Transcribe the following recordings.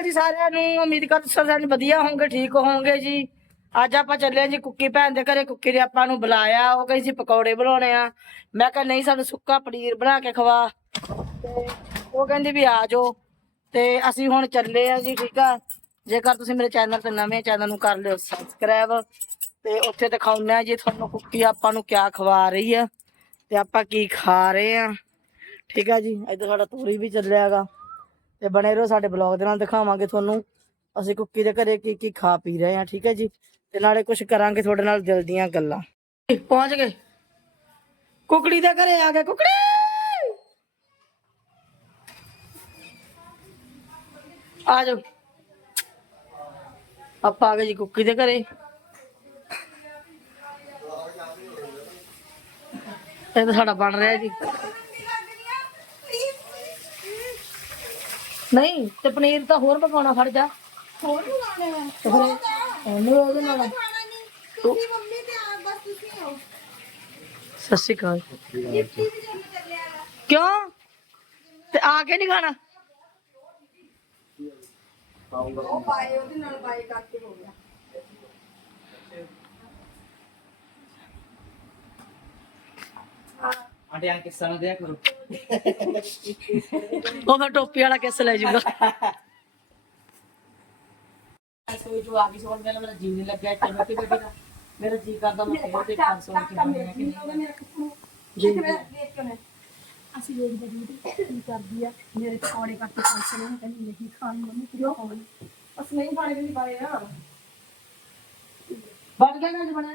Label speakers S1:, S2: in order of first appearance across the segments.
S1: ਅਕਾਲ ਜੀ ਸਾਰਿਆਂ ਨੂੰ ਉਮੀਦ ਕਰਦੇ ਸਾਰੇ ਵਧੀਆ ਹੋਵੋਗੇ ਠੀਕ ਹੋਵੋਗੇ ਜੀ। ਅੱਜ ਆਪਾਂ ਚੱਲੇ ਹਾਂ ਜੀ ਕੁੱਕੀ ਭੈਣ ਦੇ ਘਰੇ, ਕੁੱਕੀ ਨੇ ਆਪਾਂ ਨੂੰ ਬੁਲਾਇਆ, ਉਹ ਕਹਿੰਦੀ ਸੀ ਪਕੌੜੇ ਬਣਾਉਣੇ ਆ। ਮੈਂ ਕਿਹਾ ਨਹੀਂ, ਸਾਨੂੰ ਸੁੱਕਾ ਪਨੀਰ ਬਣਾ ਕੇ ਖਵਾ। ਤੇ ਉਹ ਕਹਿੰਦੀ ਵੀ ਆ ਜਾਓ। ਤੇ ਅਸੀਂ ਹੁਣ ਚੱਲੇ ਆ ਜੀ, ਠੀਕ ਆ। ਜੇਕਰ ਤੁਸੀਂ ਮੇਰੇ ਚੈਨਲ ਤੇ ਨਵੇਂ ਚੈਨਲ ਨੂੰ ਕਰ ਲਿਓ ਸਬਸਕ੍ਰਾਈਬ, ਤੇ ਉੱਥੇ ਦਿਖਾਉਂਦੇ ਆ ਜੀ ਤੁਹਾਨੂੰ ਕੁੱਕੀ ਆਪਾਂ ਨੂੰ ਕਿਆ ਖਵਾ ਰਹੀ ਆ, ਤੇ ਆਪਾਂ ਕੀ ਖਾ ਰਹੇ ਆ। ਠੀਕ ਆ ਜੀ, ਇੱਧਰ ਸਾਡਾ ਤੋਰੀ ਵੀ ਚੱਲਿਆਗਾ ਤੇ ਬਣੇ ਰਹੋ, ਸਾਡੇ ਬਲੌਗ ਦੇ ਨਾਲ ਦਿਖਾਵਾਂਗੇ ਤੁਹਾਨੂੰ। ਅਸੀਂ ਕੁੱਕੀ ਦੇ ਘਰੇ ਕੀ ਕੀ ਖਾ ਪੀ ਰਹੇ ਹਾਂ, ਠੀਕ ਹੈ ਜੀ? ਤੇ ਨਾਲੇ ਕੁਝ ਕਰਾਂਗੇ ਤੁਹਾਡੇ ਨਾਲ ਦਿਲ ਦੀਆਂ ਗੱਲਾਂ। ਪਹੁੰਚ ਗਏ। ਕੁਕੜੀ ਦੇ ਘਰੇ ਆ ਗਏ, ਕੁਕੜੀ! ਆ ਜਾਓ। ਆਪਾਂ ਆ ਗਏ ਜੀ ਕੁੱਕੀ ਦੇ ਘਰੇ। ਇਹ ਤਾਂ ਸਾਡਾ ਬਣ ਰਿਹਾ ਜੀ। ਨਹੀਂ ਤੇ ਪਨੀਰ ਤਾਂ ਹੋਰ ਪਕਾਉਣਾ ਫੜ ਜਾ।
S2: ਹੋਰ ਬਣਾਉਣੇ ਆ
S1: ਤੇ ਫਿਰ ਇਹਨੂੰ ਉਹਦੇ ਨਾਲ
S2: ਖਾਣਾ ਨਹੀਂ। ਤੁਸੀਂ ਮੰਮੀ ਤੇ ਆ ਬਸ ਤੁਸੀਂ ਆਓ।
S1: ਸਤਿ ਸ਼੍ਰੀ ਅਕਾਲ।
S2: ਗਿਫਟੀ ਵੀ ਜੰਮ ਚੱਲਿਆ। ਵਾ
S1: ਕਿਉਂ? ਤੇ ਆ ਕੇ ਨਹੀਂ ਖਾਣਾ?
S2: ਉਹ ਬਾਏ ਉਹਦੇ ਨਾਲ ਬਾਏ ਕਰਕੇ ਹੋ ਗਿਆ।
S3: ਆਂਟੀ ਆਂ ਕਿਸ ਤਰ੍ਹਾਂ ਦਿਆ ਕਰੋ?
S1: ਉਹ ਮੈਂ ਟੋਪੀ ਵਾਲਾ ਕਿਸ ਲੈ ਜੂਗਾ ਸੋਈ ਜੋ ਆ ਗਈ ਸੋਣ ਮੇਰਾ ਮੇਰਾ ਜੀ ਨਹੀਂ ਲੱਗਿਆ ਇੱਥੇ ਬੈਠੀ ਬੈਠੀ ਦਾ। ਮੇਰਾ ਜੀ ਕਰਦਾ ਮੈਂ ਫੇਰ ਤੇ ਖਾਣ ਸੋਣ ਕੇ ਖਾਣੀ ਹੈ ਕਿ ਜੀ
S2: ਦੇਖ ਕੇ ਮੈਂ ਅਸੀਂ ਲੋਕ ਦਾ ਕੀ ਕਰਦੀ ਆ। ਮੇਰੇ ਪਕੌੜੇ ਕਰਕੇ ਫੰਕਸ਼ਨ ਹੈ ਕਹਿੰਦੀ ਨਹੀਂ ਖਾਣ ਮੰਮੀ ਕਿਉਂ ਖਾਣ? ਅਸੀਂ ਨਹੀਂ ਖਾਣੇ ਨਹੀਂ ਪਾਏ ਆ।
S1: ਬਣ ਗਿਆ ਨਾ ਬਣਿਆ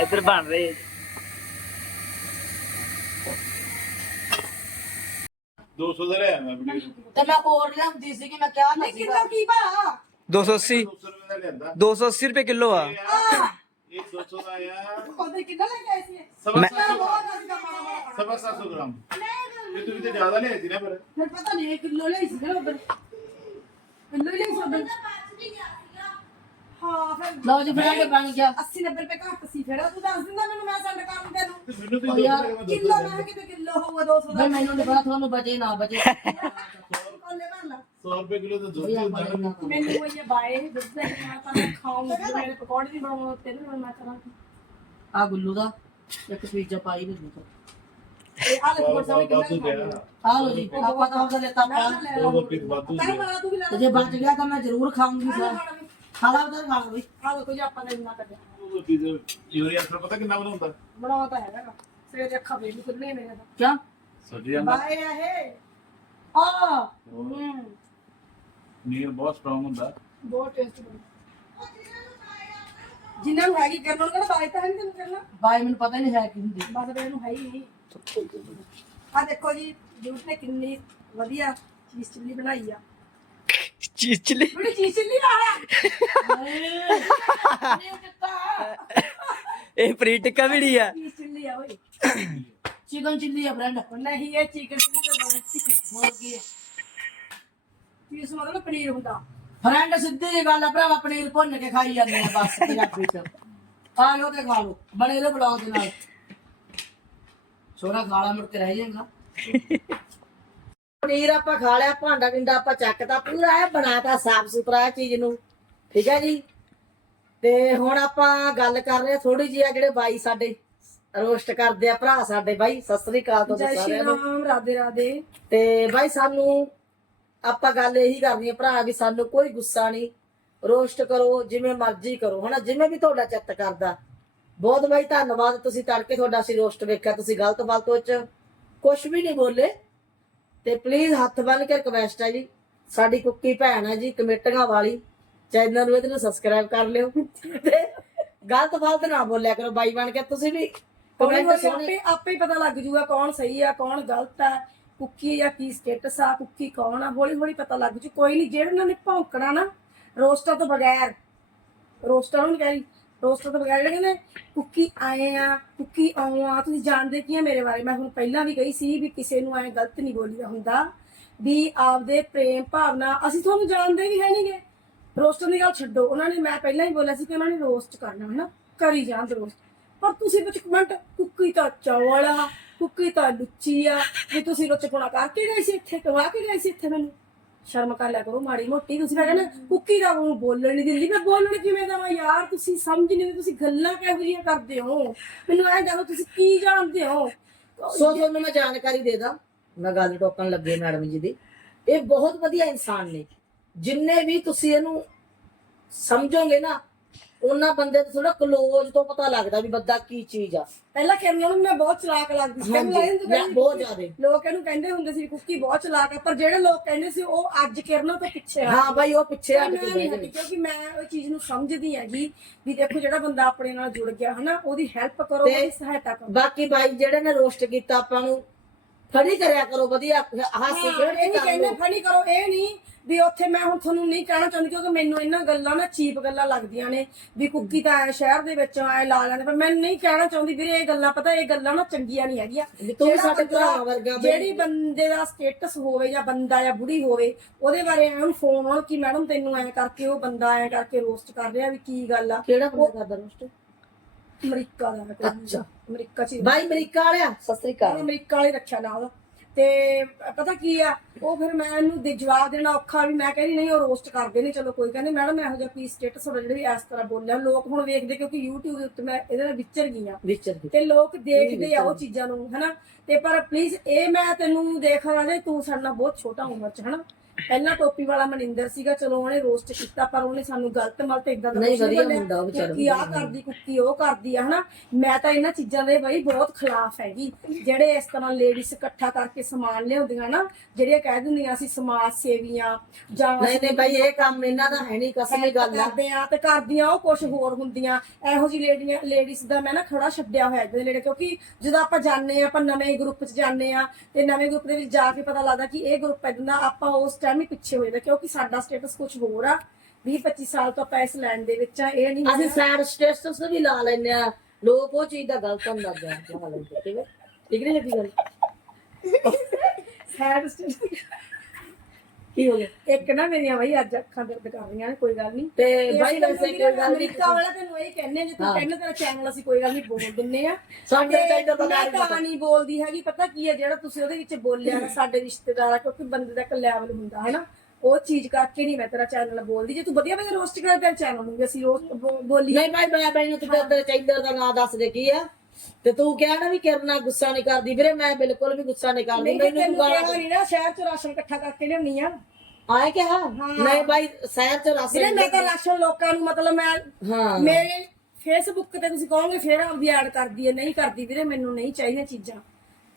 S3: ਇੱਧਰ ਬਣ ਰਹੇ
S4: ਦੋ ਸੌ ਦਾ ਲਿਆ ਮੈਂ ਵੀਡੀਓ।
S1: ਤੇ ਮੈਂ ਹੋਰ ਲਿਆਂਦੀ ਸੀ ਕਿ ਮੈਂ ਕਿਹਾ ਨਹੀਂ
S2: ਕਿਲੋ ਕੀ ਭਾ
S3: 280
S4: ਦੋ ਸੌ ਰੁਪਏ ਦਾ ਲਿਆਂਦਾ।
S3: 280 ਰੁਪਏ ਕਿਲੋ ਆ।
S4: ਇਹ 200 ਦਾ ਆਇਆ।
S2: ਉਹਦੇ ਕਿੰਨਾ ਲੈ ਕੇ ਆਏ ਸੀ?
S4: ਸਵਾ
S3: ਮੈਂ-
S4: ਸੱਤ ਸੌ।
S2: ਬਹੁਤ ਅੱਜ ਦਾ ਮਾੜਾ ਮਾੜਾ
S4: ਸਵਾ ਸੱਤ ਸੌ ਗ੍ਰਾਮ। ਇਹ ਤੁਸੀਂ ਤੇ ਜ਼ਿਆਦਾ ਲਿਆਈ ਸੀ ਨਾ ਪਰ
S2: ਫਿਰ ਪਤਾ ਨਹੀਂ ਇਹ ਕਿਲੋ ਲਈ ਸੀ ਨਾ ਉਧਰ। ਕਿਲੋ ਲਈ ਸੀ ਉਧਰ। ਹਾਂ ਫਿਰ
S1: ਲਓ ਜੀ ਫਿਰ ਇਹ ਬਣ ਗਿਆ।
S2: 80 90 ਰੁਪਏ ਘੱਟ ਸੀ ਫਿਰ ਤੂੰ ਦੱਸ ਦਿੰਦਾ ਮੈਨੂੰ ਮੈਂ ਸੈਂਡ ਕਰਨ ਤੈਨੂੰ।
S4: ਤੇ ਮੈਨੂੰ ਤੇ
S1: ਉਹ
S4: ਦੋ
S1: ਯਾਰ,
S4: ਸੌ ਰੁਪਏ
S2: ਕਿਲੋ ਮੈਂ ਕਿਤੇ ਕਿਲੋ ਹੋਊਗਾ 200 ਦਾ।
S1: ਬਈ ਮੈਨੂੰ ਨਹੀਂ ਪਤਾ ਤੁਹਾਨੂੰ ਬਚੇ ਨਾ ਬਚੇ।
S2: ਕੋਲੇ ਭਰ ਲਾ।
S4: 100 ਰੁਪਏ ਕਿਲੋ ਤਾਂ ਦੁੱਧ
S1: ਬਈ
S4: ਹੀ
S1: ਆਪਾਂ
S4: ਹੁੰਦਾ ਨਾ
S1: ਇੰਨਾ
S2: ਮੈਨੂੰ ਉਹ ਇਹ ਬਾਏ ਦੱਸਦਾ ਕਿ ਮੈਂ ਤਾਂ ਖਾਉਂਗੀ ਮੇਰੇ ਪਕੌੜੇ ਨਹੀਂ ਬਣਾਉਣੇ ਤੈਨੂੰ ਹੁਣ ਮੈਂ ਕਰਾਂਗੀ।
S1: ਆ ਗੁੱਲੂ ਦਾ ਇੱਕ ਪੀਜ਼ਾ ਪਾਈ
S2: ਇਹ ਕੋਲ ਕਿੰਨਾ
S1: ਆ ਜੀ ਆਪਾਂ ਤਾਂ ਉਹਦਾ ਲੈਤਾ ਬਚ ਗਿਆ ਤਾਂ ਮੈਂ ਜ਼ਰੂਰ ਖਾਊਂਗੀ ਸਰ। ਖਾਲਾ ਉਧਰ ਖਾ ਬਈ
S2: ਆ ਦੇਖੋ ਜੀ ਆਪਾਂ ਨੇ ਇੰਨਾ ਕੱਢਿਆ
S4: ਯੂਰੀਆ ਅਸਰ ਪਤਾ ਕਿੰਨਾ ਬਣਾਉਂਦਾ?
S2: ਬਣਾਉਣਾ ਤਾਂ ਹੈਗਾ ਨਾ। ਸਵੇਰੇ ਅੱਖਾਂ ਵੇਖ ਖੁੱਲੀਆਂ ਮੇਰੇ ਤਾਂ
S1: ਕਿਆ?
S4: ਸੱਜ ਜਾਂਦਾ।
S2: ਬਾਏ ਆ ਇਹ।
S1: ਆ
S2: ਹੂੰ।
S4: ਨੀਰ ਬਹੁਤ ਸਟਰੋਂਗ ਹੁੰਦਾ।
S2: ਬਹੁਤ ਟੇਸਟੀ ਬਣੀ ਜਿੰਨਾਂ ਨੂੰ ਹੈਗੀ ਕਰਨ ਉਹਨਾਂ ਕਿਹੜਾ ਬਾਈ ਤਾਂ ਨਹੀਂ ਤੈਨੂੰ ਕਰਨਾ।
S1: ਬਾਈ ਮੈਨੂੰ ਪਤਾ ਹੀ ਨਹੀਂ ਹੈ ਕੀ ਹੁੰਦੀ।
S2: ਬਸ ਫਿਰ ਇਹਨੂੰ ਹੈ ਹੀ ਨਹੀਂ। ਆ ਦੇਖੋ ਜੀ ਜੂਸ ਨੇ ਕਿੰਨੀ ਵਧੀਆ ਚੀਜ਼ ਚਿੱਲੀ ਬਣਾਈ ਆ।
S3: ਚੀਚਲੀ
S2: ਬੜੀ ਚੀਜ਼ ਚਿੱਲੀ ਆ
S3: ਇਹ ਫਰੀ ਟਿੱਕਾ ਵੀ ਨਹੀਂ ਆ
S2: ਆ
S1: ਫਰੈਂਡ।
S2: ਉਹ ਨਹੀਂ ਇਹ ਚਿਕਨ ਚਿੱਲੀ ਦਾ ਬਣੀ
S1: ਹੋਰ ਕੀ ਹੈ
S2: ਚੀਜ਼ ਮਤਲਬ ਪਨੀਰ ਹੁੰਦਾ।
S1: ਫਰੈਂਡ ਸਿੱਧੀ ਜਿਹੀ ਗੱਲ ਆ ਭਰਾਵਾ ਪਨੀਰ ਭੁੰਨ ਕੇ ਖਾਈ ਜਾਂਦੇ ਆ ਬਸ ਪੰਜਾਬੀ ਚ। ਆ ਲੋ ਤੇ ਖਾ ਲੋ ਬਣੇ ਲੋ ਬਲੌਗ ਦੇ ਨਾਲ। ਛੋਰਾ ਖਾਲਾ ਮੁੜ ਕੇ ਰਹਿ ਜਾਏਗਾ। ਪਨੀਰ ਆਪਾਂ ਖਾ ਲਿਆ ਭਾਂਡਾ ਟਿੰਡਾ ਆਪਾਂ ਚੱਕਤਾ ਪੂਰਾ ਹੈ ਬਣਾਤਾ ਸਾਫ਼ ਸੁਥਰਾ ਚੀਜ਼ ਨੂੰ। ਠੀਕ ਹੈ ਜੀ? ਤੇ ਹੁਣ ਆਪਾਂ ਗੱਲ ਕਰ ਰਹੇ ਥੋੜੀ ਜਿਹੀ ਆ ਜਿਹੜੇ ਬਾਈ ਸਾਡੇ ਰੋਸਟ ਕਰਦੇ ਆ ਭਰਾ ਸਾਡੇ ਬਾਈ ਸਤਿ ਸ੍ਰੀ ਅਕਾਲ
S2: ਜੈ
S1: ਤੁਹਾਨੂੰ
S2: ਸ਼੍ਰੀ
S1: ਸਾਰਿਆਂ ਨੂੰ।
S2: ਰਾਮ ਰਾਧੇ ਰਾਧੇ।
S1: ਤੇ ਬਾਈ ਸਾਨੂੰ ਆਪਾਂ ਗੱਲ ਇਹੀ ਕਰਨੀ ਹੈ ਭਰਾ ਵੀ ਸਾਨੂੰ ਕੋਈ ਗੁੱਸਾ ਨਹੀਂ ਰੋਸਟ ਕਰੋ ਜਿਵੇਂ ਮਰਜ਼ੀ ਕਰੋ ਹਨਾ? ਜਿਵੇਂ ਵੀ ਤੁਹਾਡਾ ਚਿੱਤ ਕਰਦਾ। ਬਹੁਤ ਬਾਈ ਧੰਨਵਾਦ ਤੁਸੀਂ ਤੜਕੇ ਤੁਹਾਡਾ ਅਸੀਂ ਰੋਸਟ ਵੇਖਿਆ ਤੁਸੀਂ ਗਲਤ ਫਲਤੋ ਚ ਕੁਝ ਵੀ ਨਹੀਂ ਬੋਲੇ। ਤੇ ਪਲੀਜ਼ ਹੱਥ ਬੰਨ ਕੇ ਰਿਕਵੈਸਟ ਹੈ ਜੀ ਸਾਡੀ ਕੁੱਕੀ ਭੈਣ ਹੈ ਜੀ ਕਮੇਟੀਆਂ ਵਾਲੀ। ਚੈਨਲ ਨੂੰ ਇਹਦੇ ਨੂੰ ਸਬਸਕ੍ਰਾਈਬ ਕਰ ਲਿਓ। ਤੇ ਗਲਤ ਫਲਤ ਨਾ ਬੋਲਿਆ ਕਰੋ ਬਾਈ ਬਣ ਕੇ। ਤੁਸੀਂ ਵੀ
S2: ਹੌਲੀ
S1: ਕਮੈਂਟ
S2: ਹੌਲੀ
S1: ਸੋਹਣੇ
S2: ਆਪੇ ਆਪੇ ਹੀ ਪਤਾ ਲੱਗ ਜੂਗਾ ਕੌਣ ਸਹੀ ਆ ਕੌਣ ਗਲਤ ਆ ਕੁੱਕੀ ਜਾਂ ਕੀ ਸਟੇਟਸ ਆ ਕੁੱਕੀ ਕੌਣ ਆ। ਹੌਲੀ ਹੌਲੀ ਪਤਾ ਲੱਗ ਜੂ। ਕੋਈ ਨਹੀਂ ਜਿਹੜੇ ਉਹਨਾਂ ਨੇ ਭੌਂਕਣਾ ਨਾ ਰੋਸਟਰ ਤੋਂ ਬਗੈਰ ਰੋਸਟਰ ਨੂੰ ਕਹਿ ਰਹੀ ਰੋਸਟਰ ਤੋਂ ਬਗੈਰ ਜਿਹੜੇ ਕਹਿੰਦੇ ਕੁੱਕੀ ਆਏ ਆ ਕੁੱਕੀ ਆਉਂ ਆ ਤੁਸੀਂ ਜਾਣਦੇ ਕੀ ਆ ਮੇਰੇ ਬਾਰੇ? ਮੈਂ ਹੁਣ ਪਹਿਲਾਂ ਵੀ ਕਹੀ ਸੀ ਵੀ ਕਿਸੇ ਨੂੰ ਐ ਗਲਤ ਨਹੀਂ ਬੋਲੀਦਾ ਹੁੰਦਾ ਵੀ ਆਪਦੇ ਪ੍ਰੇਮ ਭਾਵਨਾ ਅਸੀਂ ਤੁਹਾਨੂੰ ਜਾਣਦੇ ਵੀ ਹੈ ਨਹੀਂਗੇ ਰੋਸਟਰ ਦੀ ਗੱਲ ਛੱਡੋ। ਉਹਨਾਂ ਨੇ ਮੈਂ ਪਹਿਲਾਂ ਹੀ ਬੋਲਿਆ ਸੀ ਕਿ ਉਹਨਾਂ ਨੇ ਰੋਸਟ ਕਰਨਾ ਹਨਾ, ਕਰੀ ਜਾਣ ਰੋਸਟ। ਪਰ ਤੁਸੀਂ ਵਿੱਚ ਕਮੈਂਟ ਕੁੱਕੀ ਤਾਂ ਚੌਲ ਆ, ਕੁੱਕੀ ਤਾਂ ਲੁੱਚੀ ਆ। ਵੀ ਤੁਸੀਂ ਲੁੱਚਪੁਣਾ ਕਰਕੇ ਗਏ ਸੀ ਇੱਥੇ ਕਵਾ ਕੇ ਗਏ ਸੀ ਇੱਥੇ ਮੈਨੂੰ। ਸ਼ਰਮ ਕਰ ਲਿਆ ਕਰੋ, ਮਾੜੀ ਮੋਟੀ। ਤੁਸੀਂ ਮੈਂ ਕਹਿੰਦਾ, ਕੁੱਕੀ ਦਾ ਉਹ ਬੋਲਣ ਨਹੀਂ ਦਿੰਦੀ। ਮੈਂ ਬੋਲਣ ਕਿਵੇਂ ਦਵਾਂ ਯਾਰ? ਤੁਸੀਂ ਸਮਝ ਨਹੀਂ ਤੁਸੀਂ ਗੱਲਾਂ ਕਿਹੋ ਜਿਹੀਆਂ ਕਰਦੇ ਹੋ? ਮੈਨੂੰ ਐਂ ਦੱਸੋ, ਤੁਸੀਂ ਕੀ ਜਾਣਦੇ ਹੋ?
S1: ਸੋ ਤੁਹਾਨੂੰ ਮੈਂ ਜਾਣਕਾਰੀ ਦੇ ਦਾਂ। ਮੈਂ ਗੱਲ ਟੋਕਣ ਲੱਗੇ ਮੈਡਮ ਜੀ ਦੀ। ਇਹ ਬਹੁਤ ਵਧੀਆ ਇਨਸਾਨ ਨੇ। ਜਿੰਨੇ ਵੀ ਤੁਸੀਂ ਇਹਨੂੰ ਸਮਝੋਗੇ ਨਾ ਉਹਨਾਂ ਬੰਦੇ ਤੋਂ ਥੋੜਾ ਕਲੋਜ਼ ਤੋਂ ਪਤਾ ਲੱਗਦਾ ਵੀ ਬੰਦਾ ਕੀ ਚੀਜ਼ ਆ।
S2: ਪਹਿਲਾਂ ਕਿਰਨ ਨੂੰ ਮੈਂ ਬਹੁਤ ਚਲਾਕ ਲੱਗਦੀ ਸੀ।
S1: ਹਾਂਜੀ,
S2: ਪਹਿਲਾਂ ਇਹਨੂੰ
S1: ਮੈਂ
S2: ਕਹਿੰਦੀ
S1: ਬਹੁਤ ਜ਼ਿਆਦੇ।
S2: ਲੋਕ ਇਹਨੂੰ ਕਹਿੰਦੇ ਹੁੰਦੇ ਸੀ ਕੁੱਕੀ ਬਹੁਤ ਚਲਾਕ ਹੈ ਪਰ ਜਿਹੜੇ ਲੋਕ ਕਹਿੰਦੇ ਸੀ ਉਹ ਅੱਜ ਕਿਰਨ ਤੋਂ ਪਿੱਛੇ ਆ।
S1: ਹਾਂ ਬਾਈ ਉਹ ਪਿੱਛੇ ਹਟੀ ਗਏ।
S2: ਕਿਉਂਕਿ ਮੈਂ ਉਹ ਚੀਜ਼ ਨੂੰ ਸਮਝਦੀ ਹੈਗੀ ਵੀ ਦੇਖੋ ਜਿਹੜਾ ਬੰਦਾ ਆਪਣੇ ਨਾਲ ਜੁੜ ਗਿਆ ਹਨਾ ਉਹਦੀ ਹੈਲਪ ਕਰੋ ਉਹਦੀ ਸਹਾਇਤਾ ਕਰੋ।
S1: ਬਾਕੀ ਬਾਈ ਜਿਹੜੇ ਨੇ ਰੋਸਟ ਕੀਤਾ ਆਪਾਂ ਨੂੰ ਫੜੀ ਕਰਿਆ ਕਰੋ ਵਧੀਆ ਹਾਸੀ ਕੇ
S2: ਕਹਿੰਦੇ ਫਨੀ ਕਰੋ ਇਹ ਨਹੀਂ ਵੀ ਉੱਥੇ ਮੈਂ ਹੁਣ ਤੁਹਾਨੂੰ ਨਹੀਂ ਕਹਿਣਾ ਚਾਹੁੰਦੀ ਕਿਉਂਕਿ ਮੈਨੂੰ ਇਹਨਾਂ ਗੱਲਾਂ ਨਾ ਚੀਪ ਗੱਲਾਂ ਲੱਗਦੀਆਂ ਨੇ ਵੀ ਕੁੱਕੀ ਤਾਂ ਐ ਸ਼ਹਿਰ ਦੇ ਵਿੱਚ ਐ ਲਾ ਲੈਂਦੇ ਪਰ ਮੈਂ ਨਹੀਂ ਕਹਿਣਾ ਚਾਹੁੰਦੀ ਵੀਰੇ ਇਹ ਗੱਲਾਂ ਪਤਾ ਇਹ ਗੱਲਾਂ ਨਾ ਚੰਗੀਆਂ ਨਹੀਂ ਹੈਗੀਆਂ
S1: ਤੂੰ ਸਾਡੇ ਭਰਾ ਵਰਗਾ।
S2: ਜਿਹੜੀ ਬੰਦੇ ਦਾ ਸਟੇਟਸ ਹੋਵੇ ਜਾਂ ਬੰਦਾ ਜਾਂ ਬੁੜੀ ਹੋਵੇ ਉਹਦੇ ਬਾਰੇ ਐਂ ਉਹਨੂੰ ਫੋਨ ਆਉਣ ਕਿ ਮੈਡਮ ਤੈਨੂੰ ਐ ਕਰਕੇ ਉਹ ਬੰਦਾ ਐ ਕਰਕੇ ਰੋਸਟ ਕਰ ਰਿਹਾ ਵੀ ਕੀ ਗੱਲ ਆ
S1: ਕਿਹੜਾ ਬੰਦਾ ਕਰਦਾ ਰੋਸਟ
S2: ਅਮਰੀਕਾ ਦਾ।
S1: ਅੱਛਾ।
S2: ਅਮਰੀਕਾ ਚ
S1: ਬਾਈ ਅਮਰੀਕਾ ਵਾਲਿਆ ਸਤਿ ਸ੍ਰੀ ਅਕਾਲ
S2: ਅਮਰੀਕਾ ਵਾਲੇ ਰੱਖਿਆ ਨਾ ਉਹਦਾ ਤੇ ਪਤਾ ਕੀ ਆ ਉਹ ਫਿਰ ਮੈਂ ਇਹਨੂੰ ਦੇ ਜਵਾਬ ਦੇਣਾ ਔਖਾ ਵੀ ਮੈਂ ਕਹਿੰਦੀ ਨਹੀਂ ਉਹ ਰੋਸਟ ਕਰਦੇ ਨੇ ਚਲੋ ਕੋਈ ਕਹਿੰਦੇ ਮੈਡਮ ਇਹੋ ਜਿਹਾ ਕੀ ਸਟੇਟਸ ਤੁਹਾਡਾ ਜਿਹੜੇ ਇਸ ਤਰ੍ਹਾਂ ਬੋਲਿਆ ਲੋਕ ਹੁਣ ਵੇਖਦੇ ਕਿਉਂਕਿ YouTube ਦੇ ਉੱਤੇ ਮੈਂ ਇਹਦੇ ਨਾਲ ਵਿਚਰ ਗਈ ਆ
S1: ਵਿਚਰ ਦੀ
S2: ਤੇ ਲੋਕ ਦੇਖਦੇ ਆ ਉਹ ਚੀਜ਼ਾਂ ਨੂੰ ਹਨਾ? ਤੇ ਪਰ ਪਲੀਜ਼ ਇਹ ਮੈਂ ਤੈਨੂੰ ਦੇਖ ਰਾਜੇ ਤੂੰ ਸਾਡੇ ਨਾਲ ਬਹੁਤ ਛੋਟਾ ਉਮਰ ਚ ਹਨਾ? ਪਹਿਲਾਂ ਟੋਪੀ ਵਾਲਾ ਮਨਿੰਦਰ ਸੀਗਾ ਚਲੋ ਉਹਨੇ ਰੋਸਟ ਕੀਤਾ ਪਰ ਉਹਨੇ ਸਾਨੂੰ ਗਲਤ ਮਲਤ ਇਦਾਂ ਦਾ
S1: ਨਹੀਂ,
S2: ਕੁਛ
S1: ਵਧੀਆ
S2: ਬੋਲਿਆ
S1: ਉਹ ਵਿਚਾਰਾ,
S2: ਕਿ ਆ ਕਰਦੀ ਕੁੱਕੀ ਉਹ ਕਰਦੀ ਆ ਹਨਾ? ਮੈਂ ਤਾਂ ਇਹਨਾਂ ਚੀਜ਼ਾਂ ਦੇ ਬਈ ਬਹੁਤ ਖਿਲਾਫ ਹੈਗੀ। ਜਿਹੜੇ ਇਸ ਤਰ੍ਹਾਂ ਲੇਡੀਜ਼ ਇਕੱਠਾ ਕਰਕੇ ਸਮਾਨ ਲਿਆਉਂਦੀਆਂ ਨਾ ਜਿਹੜੀਆਂ ਕਹਿ ਦਿੰਦੀਆਂ ਅਸੀਂ ਸਮਾਜ ਸੇਵੀਆਂ ਜਾਂ
S1: ਨਹੀਂ ਨਹੀਂ ਬਾਈ ਇਹ ਕੰਮ ਇਹਨਾਂ ਦਾ ਹੈ ਨਹੀਂ ਕਸਮੀ ਗੱਲ ਆ।
S2: ਕਰਦੇ ਆ ਤੇ ਕਰਦੀਆਂ ਉਹ ਕੁਝ ਹੋਰ ਹੁੰਦੀਆਂ। ਇਹੋ ਜੀ ਲੇਡੀਆਂ ਲੇਡੀਜ਼ ਦਾ ਮੈਂ ਨਾ ਖੜਾ ਛੱਡਿਆ ਹੋਇਆ ਇਹਦੇ ਨੇੜੇ ਕਿਉਂਕਿ ਜਦੋਂ ਆਪਾਂ ਜਾਂਦੇ ਆ ਆਪਾਂ ਨਵੇਂ ਗਰੁੱਪ 'ਚ ਜਾਂਦੇ ਆ ਤੇ ਨਵੇਂ ਗਰੁੱਪ ਦੇ ਵਿੱਚ ਜਾ ਕੇ ਪਤਾ ਲੱਗਦਾ ਕਿ ਇਹ ਗਰੁੱਪ ਇਦਾਂ ਦਾ ਆਪਾਂ ਉਸ ਟਾਈਮ ਹੀ ਪਿੱਛੇ ਹੋ ਜਾਂਦੇ ਕਿਉਂਕਿ ਸਾਡਾ ਸਟੇਟਸ ਕੁਝ ਹੋਰ ਆ। 20 25 ਸਾਲ ਤੋਂ ਆਪਾਂ ਇਸ ਲਾਈਨ ਦੇ ਵਿੱਚ ਆ ਇਹ ਨਹੀਂ
S1: ਅਸੀਂ ਸੈਡ ਸਟੇਟਸ ਵੀ ਲਾ ਲੈਨੇ ਆ। ਲੋਕ ਉਹ ਚੀਜ਼ ਦਾ ਗਲਤ ਅੰਦਾਜ਼ਾ ਲਾ ਲੈਂਦੇ ਠੀਕ ਹੈ ਠੀਕ ਨਹੀਂ ਲੱਗੀ ਗੱਲ?
S2: ਸੈਡ ਸਟੇਟਸ
S1: ਕੀ ਹੋ ਗਿਆ?
S2: ਇੱਕ ਨਾ ਮੇਰੀਆਂ ਬਈ ਅੱਜ ਅੱਖਾਂ ਦਰਦ ਕਰ ਰਹੀਆਂ ਨੇ ਕੋਈ ਗੱਲ ਨਹੀਂ
S1: ਤੇ ਬਾਈ ਵੈਸੇ ਕੋਈ ਗੱਲ ਨਹੀਂ
S2: ਅਮਰੀਕਾ ਵਾਲਾ ਤੈਨੂੰ ਇਹ ਕਹਿੰਨੇ ਜੇ ਤੂੰ
S1: ਹਾਂ।
S2: ਕਹਿੰਦਾ ਤੇਰਾ ਚੈਨਲ ਅਸੀਂ ਕੋਈ ਗੱਲ ਨਹੀਂ ਬੋਲ ਦਿੰਨੇ ਆ।
S1: ਸਾਡੇ
S2: ਤੇ
S1: channel ਦਾ
S2: ਮੈਂ
S1: ਨਾਮ ਪਤਾ।
S2: ਨਹੀਂ ਬੋਲਦੀ ਹੈਗੀ ਪਤਾ ਕੀ ਹੈ ਜਿਹੜਾ ਤੁਸੀਂ ਉਹਦੇ ਵਿੱਚ ਬੋਲਿਆ ਨਾ ਸਾਡੇ ਰਿਸ਼ਤੇਦਾਰਾਂ ਕਿਉਂਕਿ ਬੰਦੇ ਦਾ ਇੱਕ ਲੈਵਲ ਹੁੰਦਾ ਹੈ ਨਾ ਉਹ ਚੀਜ਼ ਕਰਕੇ ਨਹੀਂ ਮੈਂ ਤੇਰਾ ਚੈਨਲ ਬੋਲਦੀ। ਜੇ ਤੂੰ ਵਧੀਆ ਵਧੀਆ ਰੋਸਟ ਕਰ ਤੇਰਾ ਚੈਨਲ ਨੂੰ ਅਸੀਂ ਰੋਸਟ ਬੋਲੀ
S1: ਨਹੀਂ ਭਾਈ ਮੈਂ ਮੈਨੂੰ ਤੇ ਤੇਰੇ ਚੈਨਲ ਦਾ ਨਾਮ ਦੱਸ ਦੇ ਕੀ ਆ? ਤੇ ਤੂੰ ਕਿਹਾ ਨਾ ਵੀ ਕਿਰਨਾ ਗੁੱਸਾ ਨਹੀਂ ਕਰਦੀ ਵੀਰੇ ਮੈਂ ਬਿਲਕੁਲ ਵੀ ਗੁੱਸਾ ਨਹੀਂ ਕਰਦੀ।
S2: ਨਹੀਂ
S1: ਮੈਨੂੰ
S2: ਤੈਨੂੰ ਕਿਹਾ
S1: ਗਾਲਾਂ
S2: ਨਹੀਂ ਨਾ ਸ਼ਹਿਰ ਚ ਰਾਸ਼ਨ ਇਕੱਠਾ ਕਰਕੇ ਲਿਆਉਣੀ ਆ।
S1: ਆਏ ਕਿਹਾ? ਨਹੀਂ ਭਾਈ ਸ਼ਹਿਰ ਚ ਰਸ
S2: ਵੀਰੇ ਮੈਂ ਤਾਂ ਰਾਸ਼ਨ ਲੋਕਾਂ ਨੂੰ ਮਤਲਬ ਮੈਂ
S1: ਹਾਂ।
S2: ਮੇਰੇ ਫੇਸਬੁੱਕ ਤੇ ਤੁਸੀਂ ਕਹੋਗੇ ਫੇਰ ਆਪਦੀ ਐਡ ਕਰਦੀ ਹੈ ਨਹੀਂ ਕਰਦੀ ਵੀਰੇ ਮੈਨੂੰ ਨਹੀਂ ਚਾਹੀਦੀਆਂ ਚੀਜ਼ਾਂ।